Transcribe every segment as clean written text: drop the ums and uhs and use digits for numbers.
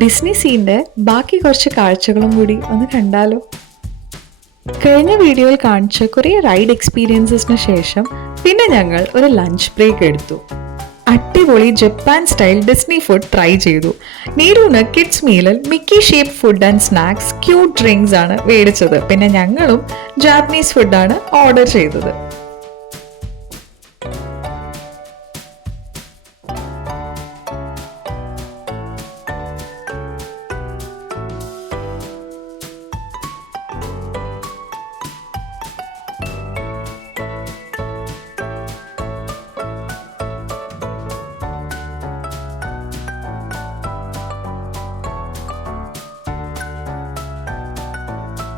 Disney സീൻ്റെ ബാക്കി കുറച്ച് കാഴ്ചകളും കൂടി ഒന്ന് കണ്ടാലോ? കഴിഞ്ഞ വീഡിയോയിൽ കാണിച്ച കുറേ റൈഡ് എക്സ്പീരിയൻസസിന് ശേഷം പിന്നെ ഞങ്ങൾ ഒരു ലഞ്ച് ബ്രേക്ക് എടുത്തു. അടിപൊളി Japan style Disney food try ചെയ്തു. നീരുന്ന് കിഡ്സ് മീലിൽ Mickey shape food and snacks, cute drinks ആണ് മേടിച്ചത്. പിന്നെ ഞങ്ങളും ജാപ്പനീസ് ഫുഡാണ് ഓർഡർ ചെയ്തത്.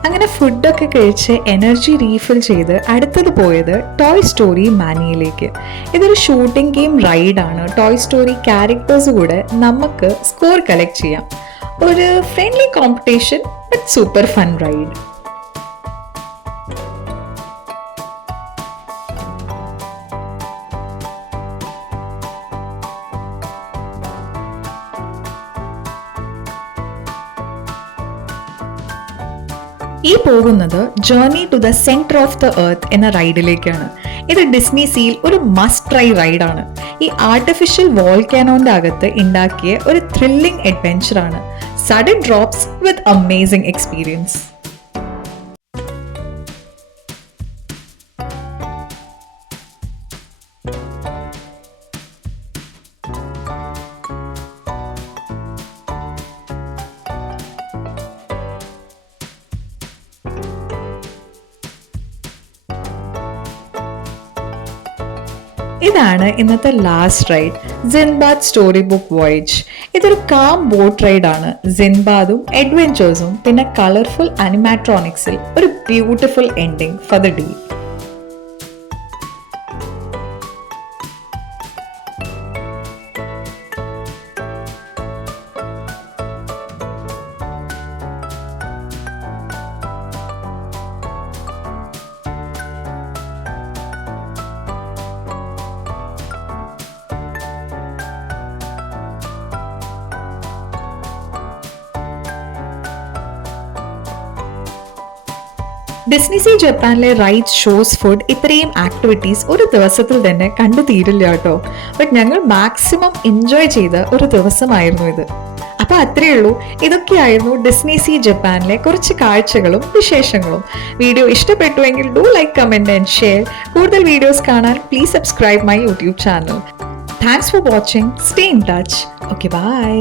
അങ്ങനെ ഫുഡൊക്കെ കഴിച്ച് എനർജി റീഫിൽ ചെയ്ത് അടുത്തത് പോയത് ടോയ് സ്റ്റോറി മാനിയയിലേക്ക്. ഇതൊരു ഷൂട്ടിംഗ് ഗെയിം റൈഡാണ്. ടോയ് സ്റ്റോറി ക്യാരക്ടേഴ്സ് കൂടെ നമുക്ക് സ്കോർ കളക്ട് ചെയ്യാം. ഒരു friendly competition but super fun ride. ഈ പോകുന്നത് journey to the centre of the earth എന്ന റൈഡിലേക്കാണ്. ഇത് ഡിസ്നി സീൽ ഒരു മസ്റ്റ് ട്രൈ റൈഡാണ്. ഈ ആർട്ടിഫിഷ്യൽ വോൾക്കാനോന്റെ അകത്ത് ഉണ്ടാക്കിയ ഒരു ത്രില്ലിംഗ് അഡ്വെഞ്ചറാണ്. Sudden drops with amazing experience. ഇതാണ് ഇന്നത്തെ last ride, Sinbad story book voyage. ഇതൊരു കാം ബോട്ട് റൈഡാണ്. സിൻബാദും അഡ്വെഞ്ചേഴ്സും പിന്നെ കളർഫുൾ അനിമാട്രോണിക്സിൽ ഒരു beautiful ending for the day. Disney Sea ജപ്പാനിലെ റൈഡ്സ്, ഷോസ്, ഫുഡ് ഇത്രയും ആക്ടിവിറ്റീസ് ഒരു ദിവസത്തിൽ തന്നെ കണ്ടു തീരില്ല കേട്ടോ. ബട്ട് ഞങ്ങൾ മാക്സിമം എൻജോയ് ചെയ്ത ഒരു ദിവസമായിരുന്നു ഇത്. അപ്പൊ അത്രയേ ഉള്ളൂ. ഇതൊക്കെയായിരുന്നു ഡിസ്നി സീ ജപ്പാനിലെ കുറച്ച് കാഴ്ചകളും വിശേഷങ്ങളും. വീഡിയോ ഇഷ്ടപ്പെട്ടുവെങ്കിൽ do like, comment and share. കൂടുതൽ വീഡിയോസ് കാണാൻ please subscribe my YouTube channel. Thanks for watching. Stay in touch. Okay, by.